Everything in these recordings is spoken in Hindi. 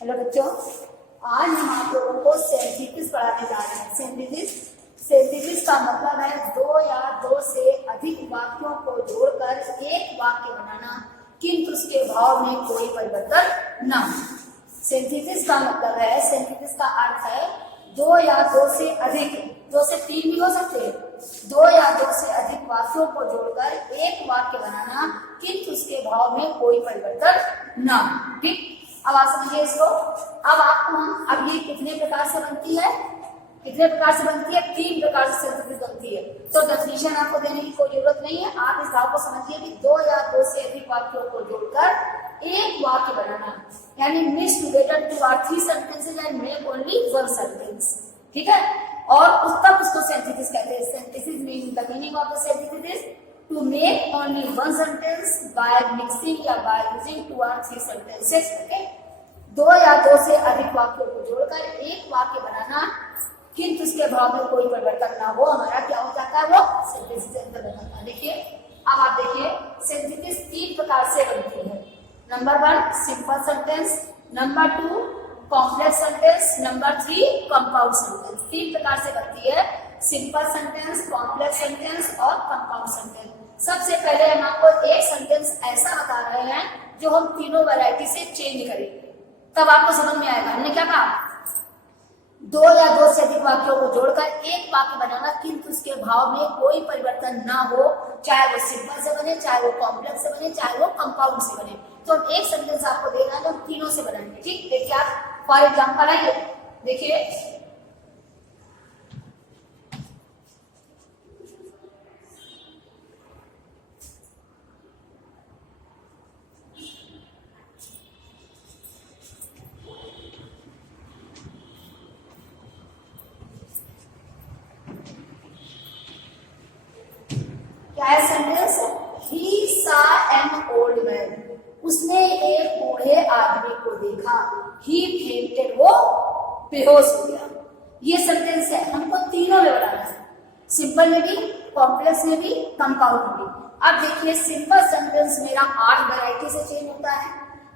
हेलो बच्चों, आज हम आप लोगों को सिंथेसिस पढ़ाने जा रहे हैं। सिंथेसिस का मतलब है दो या दो से अधिक वाक्यों को जोड़कर एक वाक्य बनाना, किंतु उसके भाव में कोई परिवर्तन न हो। सिंथेसिस का मतलब है, सिंथेसिस का अर्थ है दो या दो से अधिक, दो से तीन भी हो सकते हैं, दो या दो से अधिक वाक्यों को जोड़कर एक वाक्य बनाना, किंतु उसके भाव में कोई परिवर्तन न हो। ठीक, अब आप समझिए इसको। अब आपको अब ये कितने प्रकार से बनती है, कितने प्रकार से बनती है? तीन प्रकार से सिंथेसिस बनती है। तो डेफिनेशन आपको देने की कोई जरूरत नहीं है, आप इस भाव को समझिए कि दो या दो से अधिक वाक्यों को जोड़कर एक वाक्य बनाना, यानी mix together two or three sentences and make only one sentence. ठीक है, और उस तक उसको सिंथेसिस कहते हैं। Synthesis meaning the meaning of the synthesis to make only one sentence by mixing या by using two or three sentences. Okay, दो या दो से अधिक वाक्यों को जोड़कर एक वाक्य बनाना, किंतु उसके भाव में कोई परिवर्तन ना हो, हमारा क्या हो जाता है? वो सिंथेसिस के अंदर बनता है। देखिए, अब आप देखिए सिंथेसिस तीन प्रकार से बनती है। Number one simple sentence, number two complex sentence, number three compound sentence. तीन प्रकार से बनती है, सिंपल सेंटेंस, कॉम्प्लेक्स सेंटेंस और कंपाउंड सेंटेंस। सबसे पहले हम आपको एक सेंटेंस ऐसा बता रहे हैं जो हम तीनों वैरायटी से चेंज करेंगे, तब आपको समझ में आएगा। हमने क्या कहा? दो या दो से अधिक वाक्यों को जोड़कर एक वाक्य बनाना, किंतु उसके भाव में कोई परिवर्तन ना हो, चाहे वो सिंपल से बने, चाहे वो कॉम्प्लेक्स से बने, चाहे वो कंपाउंड से बने। तो हम एक सेंटेंस आपको देना है जो हम तीनों से बनाएंगे। ठीक, देखिए आप फॉर एग्जाम्पल आइए, देखिए क्या है sentence? He saw an old man. उसने एक बूढ़े आदमी को देखा। He fainted, वो बेहोश हो गया। ये सेंटेंस है, हमको तीनों में बनाना है, सिंपल में भी, कॉम्प्लेक्स में भी, कंपाउंड में भी। अब देखिए, सिंपल सेंटेंस मेरा 8 वैरायटी से चेंज होता है,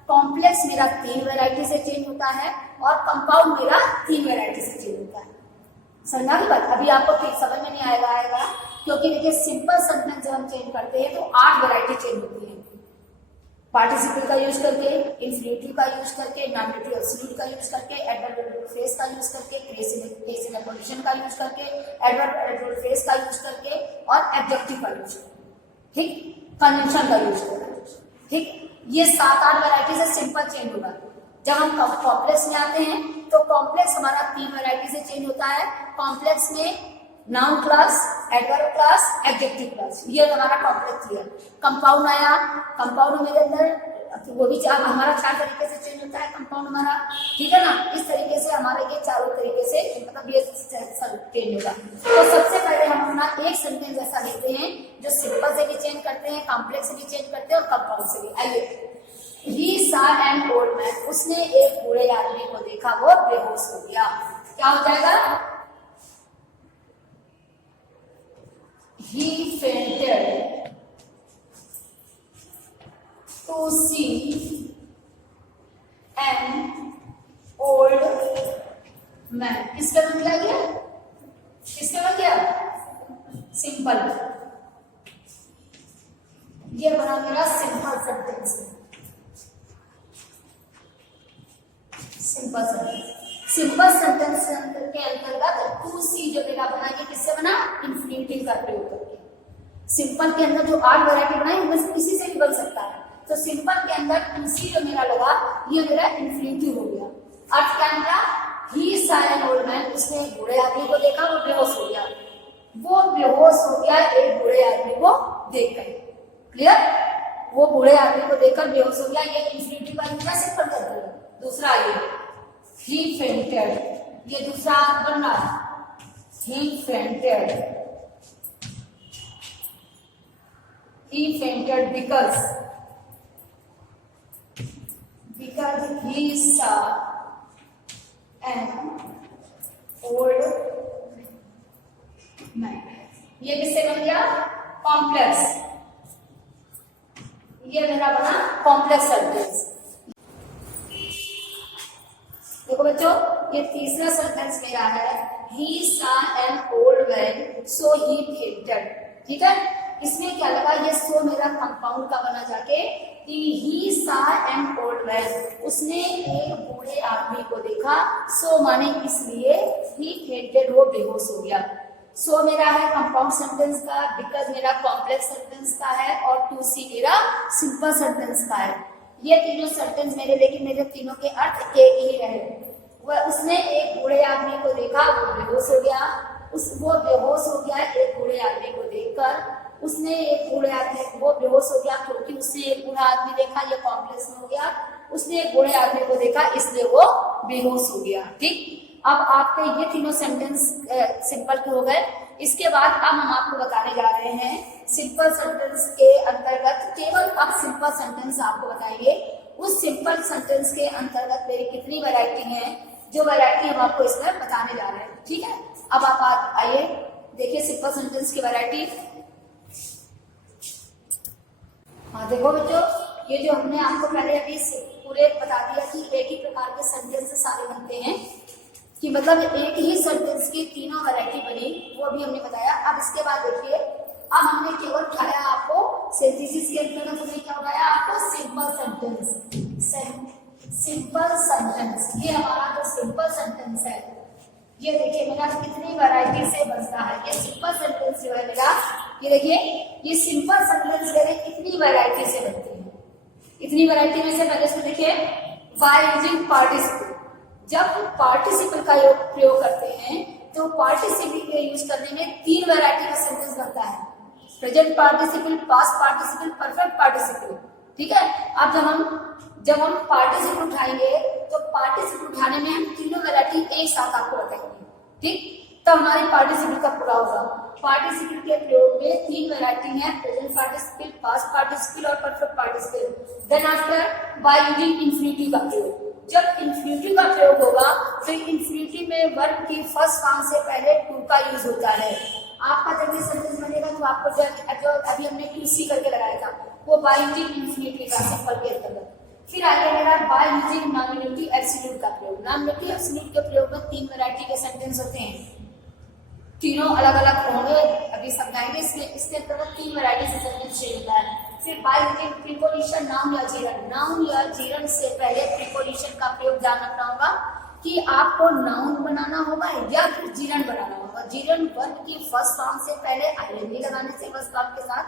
कॉम्प्लेक्स मेरा 3 वैरायटी से चेंज होता है और कंपाउंड मेरा 3 वैरायटी से चेंज होता है। समझा की बात? अभी आपको ठीक समझ में नहीं आएगा, क्योंकि देखिए सिंपल सेंटेंस जब हम चेंज करते हैं तो 8 वैरायटी चेंज होती है। पार्टिसिपल का यूज करके, इंफिनिटिव का यूज करके, नॉमिनेटिव एब्सोल्यूट का यूज करके, एडवर्ब फ्रेज का यूज करके, केस इन पोजीशन का यूज करके, एडवर्ब फ्रेज का यूज करके और एडजेक्टिव का यूज करके, ठीक, कंजंक्शन का यूज करके। ठीक, ये 7-8 वैरायटी से सिंपल चेंज होगा। जब हम कॉम्प्लेक्स में आते हैं तो कॉम्प्लेक्स हमारा 3 वैरायटी से चेंज होता है। कॉम्प्लेक्स में noun class, adverb class, adjective class, ये हमारा कॉम्प्लेक्स है। कंपाउंड आया, कंपाउंड मेरे अंदर वो भी हमारा 4 तरीके से चेंज होता है कंपाउंड हमारा। ठीक है ना, इस तरीके से हमारे ये चारों तरीके से मतलब ये चेंज होगा। तो सबसे पहले हम अपना एक सेंटेंस ऐसा लेते हैं जो सिंपल से भी चेंज करते हैं, कॉम्प्लेक्स से भी चेंज करते हैं और कंपाउंड से भी। आइए, He saw an old man. उसने एक बूढ़े आदमी को देखा, वो बेहोश हो गया। क्या हो जाएगा? He fainted to see an old man. किसका बन गया? किसका बन गया? सिंपल। ये बना मेरा simple sentence. Simple sentence, simple sentence के अंतर्गत टू सी जो मेरा बना, ये किससे बना? इंफिनिटिव का प्रयोग करके। सिंपल के अंदर जो 8 वैरायटी बनाई उनमें से किसी से भी बन सकता है। तो सिंपल के अंदर टू सी जो मेरा लगा, ये मेरा इंफिनिटिव हो गया। अर्थ क्या मेरा? ही saw an old man, उसने एक बूढ़े आदमी को देखा, वो बेहोश हो गया। वो बेहोश हो गया एक बूढ़े आदमी को देखकर। क्लियर? वो बूढ़े आदमी को देखकर बेहोश हो गया, ये इंफिनिटिव का यूज सिंपल कर दिया। दूसरा ये he fainted, ये दूसरा बन रहा है he fainted because he saw an old man। ये किससे बन गया? कॉम्प्लेक्स। ये मेरा बना कॉम्प्लेक्स सेंटेंस। बच्चों ये तीसरा सेंटेंस मेरा है, he saw an old man so he fainted। ठीक है, इसमें क्या लगा, ये सो मेरा कंपाउंड का बना जाके कि he saw an old man, उसने एक बूढ़े आदमी को देखा, सो माने इसलिए he fainted, वो बेहोश हो गया। सो मेरा है कंपाउंड सेंटेंस का, बिकॉज मेरा कॉम्प्लेक्स सेंटेंस का है, और टू सी मेरा सिंपल सेंटेंस का है। ये तीनों सेंटेंस मेरे, लेकिन मेरे तीनों के अर्थ एक ही रहे। वह उसने एक बूढ़े आदमी को देखा, वो बेहोश हो गया, वो बेहोश हो गया एक बूढ़े आदमी को देखकर। उसने एक बूढ़े आदमी, वो बेहोश हो गया क्योंकि उसने एक बूढ़ा आदमी देखा, ये कॉम्प्लेक्स में हो गया। उसने एक बूढ़े आदमी को देखा इसलिए वो बेहोश हो गया। ठीक, अब आपके ये तीनों सेंटेंस सिंपल के हो गए। इसके बाद अब हम आपको बताने जा रहे हैं सिंपल सेंटेंस के अंतर्गत, केवल अब सिंपल सेंटेंस आपको बताएंगे। उस सिंपल सेंटेंस के अंतर्गत मेरी कितनी वैरायटी है, जो वैरायटी हम आपको इसमें बताने जा रहे हैं। ठीक है, अब आप आइए देखिए सिंपल सेंटेंस की वैरायटी। हाँ देखो बच्चों, ये जो हमने आपको पहले अभी पूरे बता दिया कि एक ही प्रकार के सेंटेंस सारे बनते हैं, कि मतलब एक ही सेंटेंस की तीनों वैरायटी बनी, वो अभी हमने बताया। अब इसके बाद देखिए, अब हमने केवल उठाया आपको सिंथेसिस के अंतर्गत, हमने क्या उठाया आपको सिंपल सेंटेंस। सिंपल सेंटेंस, ये हमारा जो सिंपल सेंटेंस है, ये देखिए मेरा कितनी वैरायटी से बनता है। ये सिंपल सेंटेंस जो है मेरा, ये देखिए ये सिंपल सेंटेंस मेरे कितनी वैरायटी से बनती है। इतनी वैरायटी में से पहले इसको देखिए, बाय यूजिंग पार्टिसिपल। जब पार्टिसिपल का प्रयोग करते हैं तो पार्टिसिपल के यूज करने में तीन वैरायटी का सेंटेंस बनता है, present participle, past participle, perfect participle. ठीक है, अब जब हम पार्टिसिपल उठाएंगे तो पार्टिसिपल उठाने में हम तीनों वैरायटी एक साथ आपको बताएंगे। ठीक, तब हमारी पार्टिसिपल का पूरा होगा। पार्टिसिपल के प्रयोग में तीन वैरायटी है, प्रेजेंट पार्टिसिपल, पास्ट पार्टिसिपल और perfect participle. Then after by using infinitive का प्रयोग। जब इंफिनिटिव का प्रयोग होगा तो इंफिनिटिव में वर्ब की फर्स्ट फॉर्म से पहले टू का यूज होता है। आपका जब ये सेंटेंस बनेगा तो आपको जो अभी हमने टू सी करके लगाया था, वो बाय यूजिंग इंफिनिटिव का सिंपल के अंतर्गत। फिर आगे मेरा बाय यूजिंग नॉमिनेटिव एब्सोल्यूट का प्रयोग। नॉमिनेटिव एब्सोल्यूट के प्रयोग में तीन वैरायटी के सेंटेंस होते हैं, तीनों अलग अलग होंगे, अभी समझाएंगे। इसके अंतर्गत तीन वैरायटी से सेंटेंस चेंज होता है। फिर बाय यूजिंग प्रीपोजिशन, नाउन या जीरन। नाउन या जीरन से पहले प्रीपोजिशन का प्रयोग ध्यान रखना होगा कि आपको नाउन बनाना होगा या फिर जीरन बनाना होगा। जीरन वर्ब की फर्स्ट फॉर्म से पहले आईएनजी लगाने से, फर्स्ट फॉर्म के साथ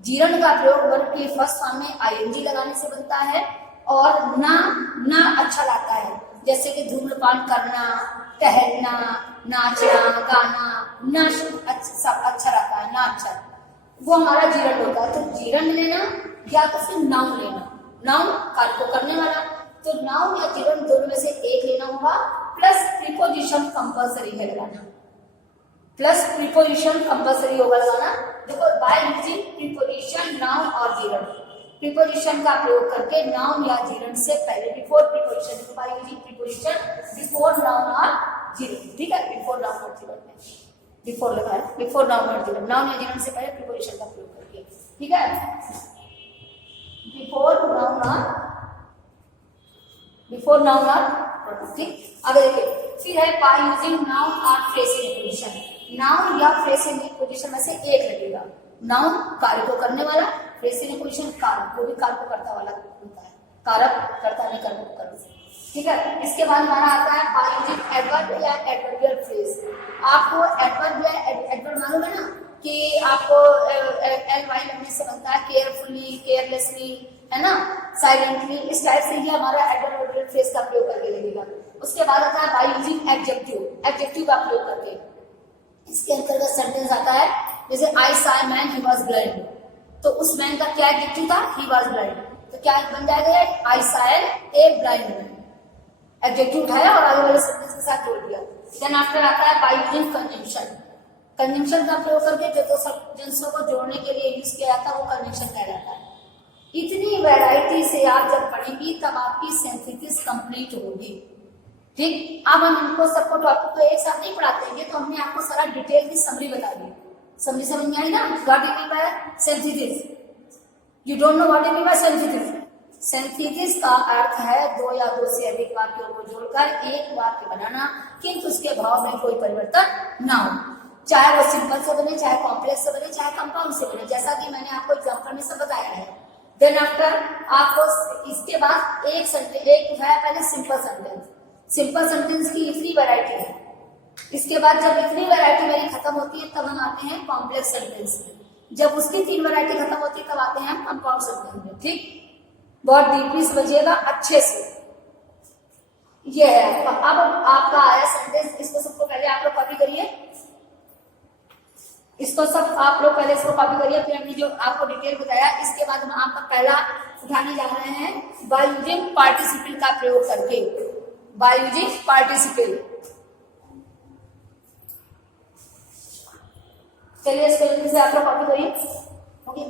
जीरन का प्रयोग वर्ब की फर्स्ट फॉर्म में आईएनजी लगाने से बनता है। और ना अच्छा लगता है, जैसे कि धूम्रपान करना, टहलना, नाचना, गाना, ना सब अच्छा रहता है, ना अच्छा, वो हमारा जीरन होता है। तो जीरन लेना या तो फिर नाउन लेना, नाउन कार्य को करने वाला, तो नाउन या जीरन दोनों में से एक लेना होगा। प्लस प्रीपोजिशन कंपल्सरी है लगाना, प्लस प्रीपोजिशन कंपल्सरी होगा लगाना। देखो बाय यूजिंग प्रीपोजिशन, नाउन और जीरन, प्रीपोजिशन का प्रयोग करके नाउन या जीरन से पहले, before preposition, by using preposition before noun और जीरन। ठीक है, बिफोर नाउन और जीरन में बिफोर लगा है, बिफोर नाउन और जीरन, नाउन या जीरन से पहले प्रीपोजिशन का प्रयोग करके। ठीक है, बिफोर नाउन और ठीक। आगे देखिए, फिर है बाय यूजिंग नाउन और फ्रेज इन पोजीशन। नाउन या फ्रेज इन पोजीशन में से एक लगेगा। नाउन कार्य को करने वाला, फ्रेज इन पोजीशन कारक, वो भी कार्य को करता वाला होता है, कारक करता नहीं कर्म को करने। ठीक है, इसके बाद हमारा आता है बाय यूजिंग एडवर्ब या एडवर्बियल फ्रेज। आपको एडवर्ब या एडवर्ब मालूम है ना कि आपको एल-वाई लगने से बनता है, केयरफुली, केयरलेसली, है ना, साइलेंटली, इस टाइप से ये हमारा एडवर्बियल फ्रेज का प्रयोग करके लगेगा। उसके बाद आता है बाय यूजिंग एडजेक्टिव, एडजेक्टिव का प्रयोग करके। इसके अंतर्गत सेंटेंस आता है, जैसे I saw a man he was blind, तो उस मैन का क्या एडजेक्टिव था, ही वाज ब्लाइंड, तो क्या बन जाएगा, I saw a blind man. Adjective उठाया और आगे वाले सेंटेंस के साथ जोड़ दिया। देन आफ्टर आता है बाय यूजिंग कंजंक्शन। कंजंक्शन का प्रयोग करके जो सब जिनसों को जोड़ने के लिए यूज किया जाता है वो कंजंक्शन कहलाता है। इतनी वैरायटी से आप जब पढ़ेंगी तब आपकी सिंथेसिस कंप्लीट होगी। ठीक, अब हम इनको सबको टॉपिक को एक साथ नहीं पढ़ाते, तो हमने आपको सारा डिटेल की समरी बता दी। समझ में आई ना, what do you mean by synthesis? You don't know what do you mean by synthesis? Synthesis का अर्थ है दो या दो से अधिक वाक्यों को जोड़कर एक वाक्य बनाना, किंतु उसके भाव में कोई परिवर्तन ना हो, चाहे वो सिंपल से बने, चाहे कॉम्प्लेक्स से बने, चाहे कंपाउंड से बने, जैसा कि मैंने आपको एग्जांपल में सब बताया है। देन आफ्टर आपको इसके बाद एक है पहले सिंपल सेंटेंस। सिंपल सेंटेंस की इतनी वैरायटी है। इसके बाद जब इतनी वैरायटी मेरी खत्म होती है तब हम आते हैं कॉम्प्लेक्स सेंटेंस में। जब उसकी 3 वैरायटी खत्म होती है तब आते हैं हम कंपाउंड सेंटेंस में। ठीक, बहुत डीपली समझिएगा अच्छे से। ये है अब आपका आया सेंटेंस। इसको सबको पहले आप लोग कॉपी करिए, इसको सब आप लोग पहले इसको कॉपी करिए, फिर हमने जो आपको डिटेल बताया इसके बाद हम आपका पहला उठाने जा रहे हैं बाय यूजिंग पार्टिसिपल का प्रयोग करके। बाय यूजिंग पार्टिसिपल, चलिए इसको जल्दी से आप लोग कॉपी करिए। ओके,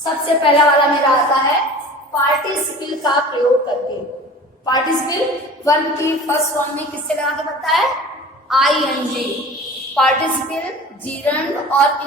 सबसे पहला वाला मेरा आता है पार्टिसिपल का प्रयोग करके। पार्टिसिपल वर्ब की फर्स्ट फॉर्म में किससे लगा के बनता है? ING। पार्टिसिपल जीरंड और